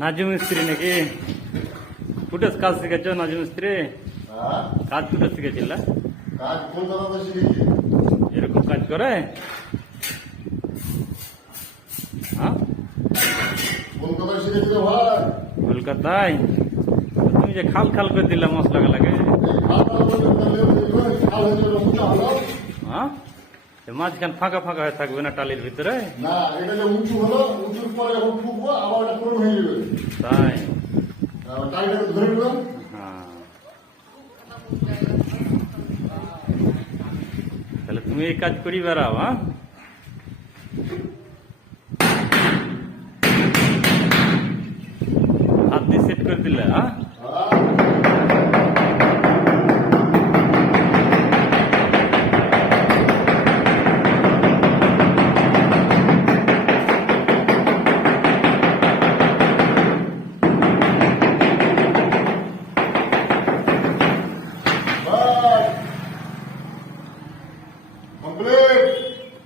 নাজু মিস্ত্রি নাকি? ফুটেজ কাজ শিখেছ নাজু মিস্ত্রি? কাজ ফুটেজ শিখেছিল? এরকম কাজ করে? কলকাতায়? তুমি যে খাল খাল করে দিলা মশলা লাগে, হ্যাঁ মাঝখান ফাঁকা ফাঁকা হয়ে থাকবে না টালির ভিতরে? তাই? তাহলে তুমি এই কাজ করি বেড়াও? হাত দিয়ে সেট করে দিলে?